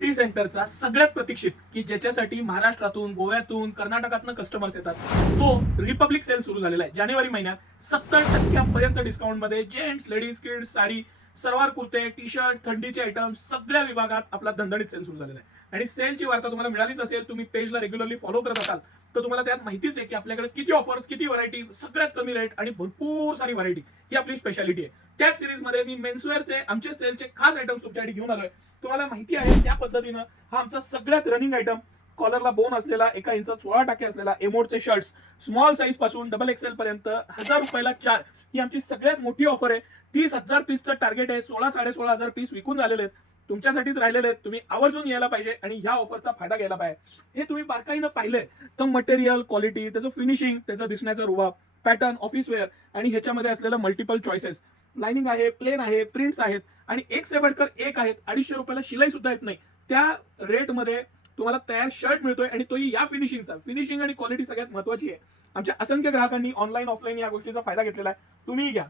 City सेंटरचा सगळ्यात प्रतीक्षित की ज्याच्यासाठी महाराष्ट्रातून, गोव्यातून, कर्नाटकातून कस्टमर्स येतात, तो रिपब्लिक सेल सुरू झालेला आहे. जानेवारी महिन्यात 70% डिस्काउंट मध्ये gents, ladies, kids, sari, salwar कुर्ते, टी शर्ट, थंडीचे आयटम्स सगळ्या विभागात आपला दणदणीत सेल सुरू झालेला आहे. आणि सेलची वार्ता तुम्हाला मिळालीच असेल, तुम्ही पेजला रेग्युलरली फॉलो करत असाल तर तुम्हाला त्यात माहितीच आहे की आपल्याकडे किती ऑफर्स, किती व्हरायटी, सगळ्यात कमी रेट आणि भरपूर सारी व्हरायटी ही आपली स्पेशालिटी आहे. त्याच सिरीजमध्ये मी मेन्सवेअरचे आमचे सेलचे खास आयटम्स तुमच्यासाठी घेऊन आलोय. तुम्हाला माहिती आहे त्या पद्धतीनं हा आमचा सगळ्यात रनिंग आयटम, कॉलरला बोन असलेला 1 इंचात 16 टाके असलेला एमोडचे शर्ट्स, स्मॉल साईज पासून डबल एक्सेल पर्यंत 1000 रुपयाला 4 ही आमची सगळ्यात मोठी ऑफर आहे. 30,000 पीसचं टार्गेट आहे. 16-16,500 पीस विकून झालेले आहेत, तुमच्यासाठीच राहिलेले आहेत. तुम्ही आवर्जून यायला पाहिजे आणि ह्या ऑफरचा फायदा घ्यायला पाहिजे. हे तुम्ही बारकाईनं पाहिलंय तर मटेरियल, क्वालिटी, त्याचं फिनिशिंग, त्याचं दिसण्याचा रुबाब, पॅटर्न, ऑफिस वेअर आणि ह्याच्यामध्ये असलेलं मल्टिपल चॉईसेस, लाइनिंग आहे, प्लेन आहे, प्रिंट्स आहेत आणि एक से बढ़कर एक आहेत. 250 रुपयाला शिलाई सुद्धा येत नाही. त्या रेटमध्ये तुम्हाला तयार शर्ट मिळतोय आणि तोही या फिनिशिंगचा. फिनिशिंग आणि क्वालिटी सगळ्यात महत्वाची आहे. आमच्या असंख्य ग्राहकांनी ऑनलाईन ऑफलाईन या गोष्टीचा फायदा घेतलेला आहे. तुम्ही घ्या.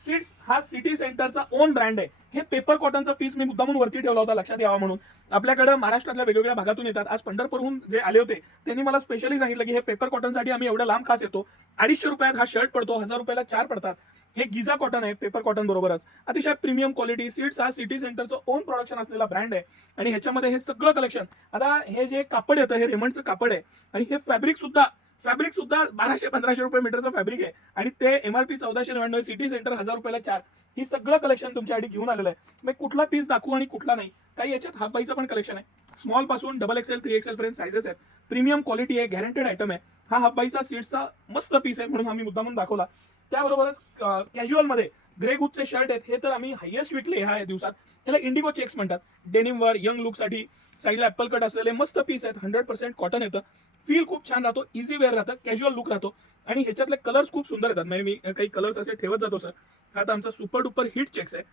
सीट्स हा सिटी सेंटरचा ओन ब्रँड आहे. हे पेपर कॉटनचा पीस मी मुद्दामून वरती ठेवला होता लक्षात यावा म्हणून. आपल्याकडे महाराष्ट्रातल्या वेगवेगळ्या भागातून येतात. आज पंढरपूरहून जे आले होते त्यांनी मला स्पेशली सांगितलं की हे पेपर कॉटनसाठी आम्ही एवढ्या लांब खास येतो. 250 रुपयात हा शर्ट पडतो, 1000 रुपयाला 4 पडतात. हे गिझा कॉटन आहे, पेपर कॉटन बरोबरच अतिशय प्रीमियम क्वालिटी. सीट्स हा सिटी सेंटरचं ओन प्रोडक्शन असलेला ब्रँड आहे आणि ह्याच्यामध्ये हे सगळं कलेक्शन. आता हे जे कापड येतं हे रेमंडचं कापड आहे आणि हे फॅब्रिक सुद्धा 1200-1500 रुपये मीटरचं फॅब्रिक आहे आणि ते एमआरपी 1499. सिटी सेंटर 1000 रुपयाला 4. ही सगळं कलेक्शन तुमच्यासाठी घेऊन आलेलं आहे. मग कुठला पीस दाखवू आणि कुठला नाही, काही याच्यात हाफ बाईचं पण कलेक्शन आहे. स्मॉल पासून डबल एक्सेल, 3XL पर्यंत सायझेस आहेत. प्रीमियम क्वालिटी आहे, गॅरंटेड आयटम आहे. हा हाफ बाईचा सीट्सचा मस्त पीस आहे म्हणून आम्ही मुद्दामून दाखवला. त्याबरोबरच कॅज्युअल मध्ये ग्रे गुडचे शर्ट आहेत. हे तर आम्ही हायेस्ट विकले ह्या दिवसात. त्याला इंडिगो चेक्स म्हणतात. डेनिमवर यंग लुकसाठी साईडला ऍपल कट असलेले मस्त पीस आहेत. 100% कॉटन येतं. फील खूप छान राहतो, इझी वेअर राहतं, कॅज्युअल लुक राहतो आणि ह्याच्यातले कलर्स खूप सुंदर येतात. म्हणजे मी काही कलर्स असे ठेवत जातो सर. हा तर आमचा सुपर डुपर हिट चेक्स आहे.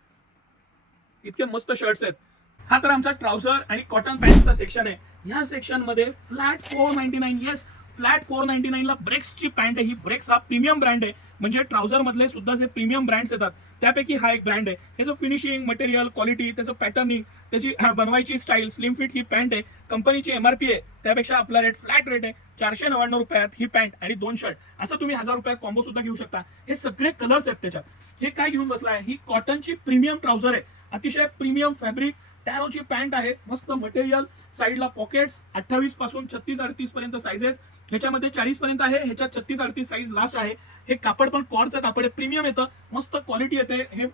इतके मस्त शर्ट्स आहेत. हा तर आमचा ट्राउझर आणि कॉटन पॅन्टचा सेक्शन आहे. ह्या सेक्शन मध्ये फ्लॅट 499, येस फ्लॅट 499 ला ब्रेक्सची पॅन्ट आहे. ही ब्रेक्स हा प्रीमियम ब्रँड आहे. म्हणजे ट्राउझर मधले सुद्धा जे प्रीमियम ब्रँड्स येतात त्यापैकी हा एक ब्रँड आहे. याचं फिनिशिंग, मटेरियल, क्वालिटी, त्याचं पॅटर्निंग, त्याची बनवायची स्टाईल, स्लिम फिट ही पॅन्ट आहे. कंपनीची एमआरपी आहे त्यापेक्षा आपला रेट फ्लॅट रेट आहे. 499 रुपयात ही पॅन्ट आणि 2 शर्ट असं तुम्ही 1000 रुपयात कॉम्बो सुद्धा घेऊ शकता. हे सगळे कलर्स आहेत त्याच्यात. हे काय घेऊन बसलाय, ही कॉटनची प्रीमियम ट्राउझर आहे. अतिशय प्रीमियम फॅब्रिक, टॅरोची पॅन्ट आहे. मस्त मटेरियल, साईडला पॉकेट्स, 28 पासून 36-38 पर्यंत साईजेस. ह्याच्यामध्ये 40 पर्यंत आहे, ह्याच्यात 36-38 साईज लास्ट आहे. हे कापड पण कॉरचं कापड आहे, प्रीमियम येतं, मस्त क्वालिटी येते. हे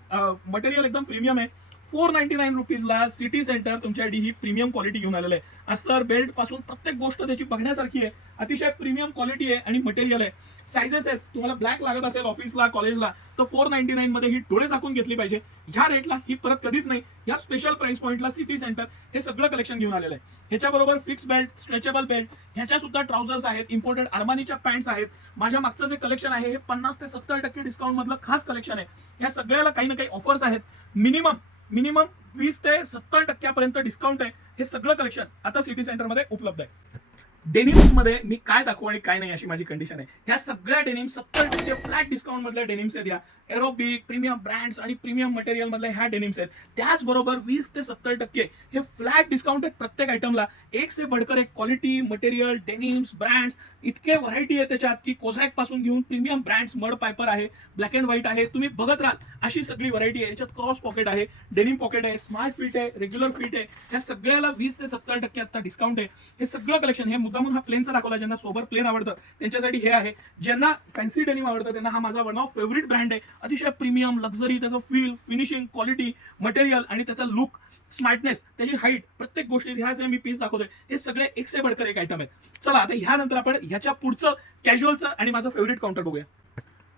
मटेरियल एकदम प्रीमियम आहे. 499 रुपीजला सिटी सेंटर तुमच्यासाठी ही प्रीमियम क्वालिटी घेऊन आलेलं आहे. अस्तर बेल्ट पासून प्रत्येक गोष्ट त्याची बघण्यासारखी आहे. अतिशय प्रीमियम क्वालिटी आहे आणि मटेरियल आहे. सायझेस आहेत. तुम्हाला ब्लॅक लागत असेल ऑफिसला, कॉलेजला तर 499 मध्ये ही डोळे झाकून घेतली पाहिजे. ह्या रेटला ही परत कधीच नाही. या स्पेशल प्राइस पॉइंटला सिटी सेंटर हे सगळं कलेक्शन घेऊन आलेलं आहे. ह्याच्याबरोबर फिक्स बेल्ट, स्ट्रेचेबल बेल्ट, ह्याच्या सुद्धा ट्राउझर्स आहेत. इम्पोर्टेड अर्मानीच्या पॅन्ट्स आहेत. माझ्या मागचं जे कलेक्शन आहे हे 50 ते 70% डिस्काउंट मधलं खास कलेक्शन आहे. या सगळ्याला काही ना काही ऑफर्स आहेत. मिनिमम 20 ते 70% पर्यंत डिस्काउंट आहे. हे सगळं कलेक्शन आता सिटी सेंटरमध्ये उपलब्ध आहे. डेनिम्स मध्ये मी काय दाखवू आणि काय नाही अशी माझी कंडिशन आहे. ह्या सगळ्या डेनिम 70% फ्लॅट डिस्काउंट मधल्या डेनिम्स आहेत. या एरोबिक, प्रीमियम ब्रँड्स आणि प्रीमियम मटेरियल मधल्या ह्या डेनिम्स आहेत. त्याचबरोबर 20 ते 70% हे फ्लॅट डिस्काउंट आहेत प्रत्येक आयटमला. एक से बढ़कर एक क्वालिटी, मटेरियल, डेनिम्स, ब्रँड्स, इतके व्हरायटी आहे त्याच्यात की कोझॅक पासून घेऊन प्रीमियम ब्रँड्स, मड पायपर आहे, ब्लॅक अँड व्हाईट आहे. तुम्ही बघत राहाल अशी सगळी व्हरायटी आहे. याच्यात क्रॉस पॉकेट आहे, डेनिम पॉकेट आहे, स्मार्ट फिट आहे, रेग्युलर फिट आहे. या सगळ्याला 20 ते 70% आता डिस्काउंट आहे. हे सगळं कलेक्शन हे मुद्दामून हा प्लेनचा दाखवला. ज्यांना सोबर प्लेन आवडतं त्यांच्यासाठी हे आहे. ज्यांना फॅन्सी डेनिम आवडतं त्यांना हा माझा वन ऑफ फेवरेट ब्रँड आहे. अतिशय प्रीमियम, लक्झरी, त्याचं फील, फिनिशिंग, क्वालिटी, मटेरियल आणि त्याचा लुक, स्मार्टनेस, त्याची हाईट, प्रत्येक गोष्टी ह्या जे मी पीस दाखवतोय हे सगळे एक से बढ़कर एक आयटम आहेत. चला आता ह्यानंतर आपण ह्याच्या पुढचं कॅज्युअलचं आणि माझं फेवरेट काउंटर बघूया.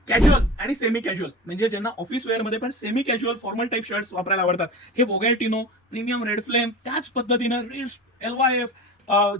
कॅज्युअल आणि सेमी कॅज्युअल म्हणजे ज्यांना ऑफिस वेअर मध्ये पण semi casual formal type shirts वापरायला आवडतात. हे वोगॅटिनो, प्रीमियम रेड फ्लेम, त्याच पद्धतीनं Wrist, LYF,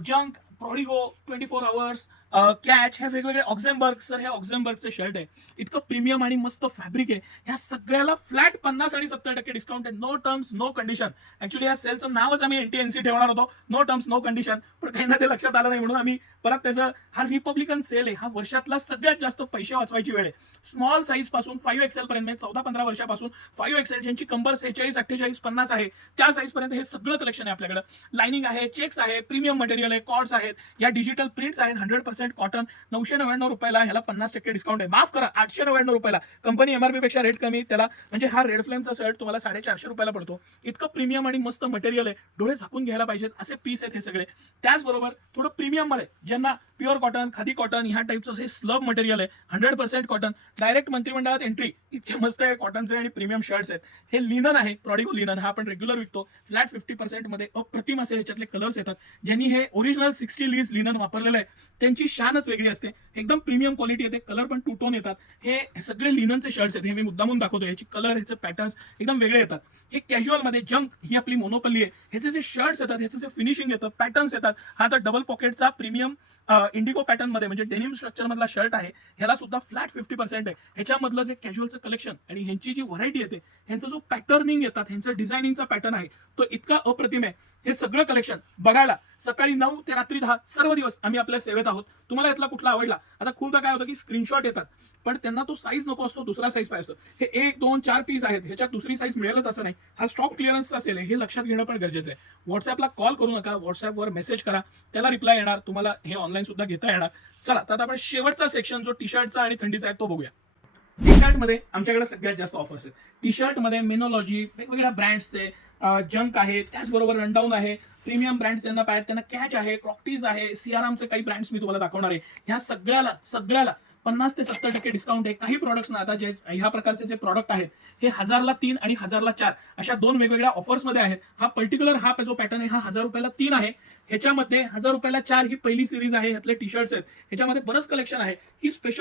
Junk, Prodigo, 24 hours, Catch, हे वेगवेगळे ऑक्झेनबर्ग, सर हे ऑक्झेनबर्गचे शर्ट आहे, इतकं प्रीमियम आणि मस्त फॅब्रिक आहे. ह्या सगळ्याला फ्लॅट 50 आणि 70% डिस्काउंट आहे. No terms no condition. Actually या सेलचं नावच आम्ही NTNC ठेवणार होतो, नो टर्म्स नो कंडिशन, पण काहींना ते लक्षात आलं नाही म्हणून आम्ही परत त्याचं, हा रिपब्लिकन सेल आहे, हा वर्षातला सगळ्यात जास्त पैसे वाचवायची वेळ आहे. स्मॉल साईज पासून 5XL पर्यंत, म्हणजे 14-15 वर्षापासून 5XL, ज्यांची कंबर 46, 48, 50 आहे, त्या साईज पर्यंत हे सगळं कलेक्शन आहे आपल्याकडे. लाइनिंग आहे, चेक्स आहे, प्रीमियम मटेरियल आहे, कॉर्ड्स आहेत, या डिजिटल प्रिंट्स आहेत, 100% कॉटन. 999 रुपयाला ह्याला 50% डिस्काउंट आहे. माफ करा, 899 रुपयाला. कंपनी MRP पेक्षा रेट कमी त्याला, म्हणजे हा रेड फ्लेमचा शर्ट तुम्हाला 450 रुपयाला पडतो. इतकं प्रीमियम आणि मस्त मटेरियल आहे, डोळे झाकून घ्यायला पाहिजेत असे पीस आहेत हे सगळे. त्याचबरोबर थोडं प्रीमियम मध्ये, ज्यांना प्युअर कॉटन, खादी कॉटन ह्या टाईपचं हे स्लब मटेरियल आहे, 100% कॉटन, डायरेक्ट मंत्रिमंडळात एंट्री, इतके मस्त आहे कॉटनचे आणि प्रीमियम शर्ट्स आहेत. हे लिनन आहे, प्रॉडिगो लिनन, हा आपण रेग्युलर विकतो. फ्लॅट 50% मध्ये अप्रतिम असे ह्याच्यातले कलर्स येतात. ज्यांनी हे ओरिजिनल 60 लीज लिनन वापरलेलं आहे त्यांची शानच वेगळी असते. एकदम प्रीमियम क्वालिटी येते, कलर पण टू टोन येतात. हे सगळे लिननचे शर्ट्स आहेत, हे मी मुद्दामून दाखवतो. याची कलर, ह्याचे पॅटर्न्स एकदम वेगळे येतात. हे कॅज्युअल मध्ये जंक ही आपली मोनोपल्ली आहे. ह्याचे जे शर्ट्स येतात, ह्याचं जे फिनिशिंग येतं, पॅटर्न्स येतात. हा तर डबल पॉकेटचा प्रीमियम इंडिगो पॅटर्न मध्ये, म्हणजे डेनिम स्ट्रक्चर मधला शर्ट आहे. ह्याला सुद्धा फ्लॅट 50% आहे. ह्याच्यामधलं जे कॅज्युअलचं कलेक्शन आणि ह्यांची जी व्हरायटी येते, ह्यांचा जो पॅटर्निंग येतात, ह्यांचा डिझायनिंगचा पॅटर्न आहे, तो इतका अप्रतिम आहे. हे सगळं कलेक्शन बघायला सकाळी 9 ते रात्री 10 सर्व दिवस आम्ही आपल्या सेवेत आहोत. तुम्हाला यातला कुठला आवडला? आता खूपदा काय होतं की स्क्रीनशॉट येतात, पण त्यांना तो साईज नको असतो, दुसरा साईज पाहिजे असतो. हे 1, 2, 4 पीस आहेत, ह्याच्यात दुसरी साईज मिळेलच असं नाही. हा स्टॉक क्लिअरन्सचा सेल आहे, हे लक्षात घेणं पण गरजेचं आहे. व्हॉट्सअपला कॉल करू नका, व्हॉट्सअपवर मेसेज करा, त्याला रिप्लाय येणार, तुम्हाला हे ऑनलाईन सुद्धा घेता येणार. चला आता आपण शेवटचा सेक्शन जो टी शर्टचा आणि थंडीचा आहे तो बघूया. टी शर्ट मध्ये आमच्याकडे सगळ्यात जास्त ऑफर्स आहेत. टी शर्ट मध्ये मेनोलॉजी, वेगवेगळ्या ब्रँड्सचे जंक आहे, त्याचबरोबर रनडाऊन आहे, प्रीमियम ब्रँड्स ज्यांना पाहिजे त्यांना कॅच आहे, क्रॉक्टीज आहे, सीआरएमचे काही ब्रँड्स मी तुम्हाला दाखवणार आहे. ह्या सगळ्याला 50 ते 70% डिस्काउंट आहे. काही प्रोडक्ट्स ना, आता जे ह्या प्रकारचे जे प्रोडक्ट आहेत हे 1000ला 3 आणि 1000ला 4 अशा 2 वेगवेगळ्या ऑफर्स मध्ये आहेत. हा पर्टिक्युलर हा जो पॅटर्न आहे हा 1000 रुपयाला 3 आहे. ह्याच्यामध्ये 1000 रुपयाला 4 ही पहिली सिरीज आहे, ह्यातले टी शर्ट्स आहेत. ह्याच्यामध्ये बरंच कलेक्शन आहे. ही स्पेशल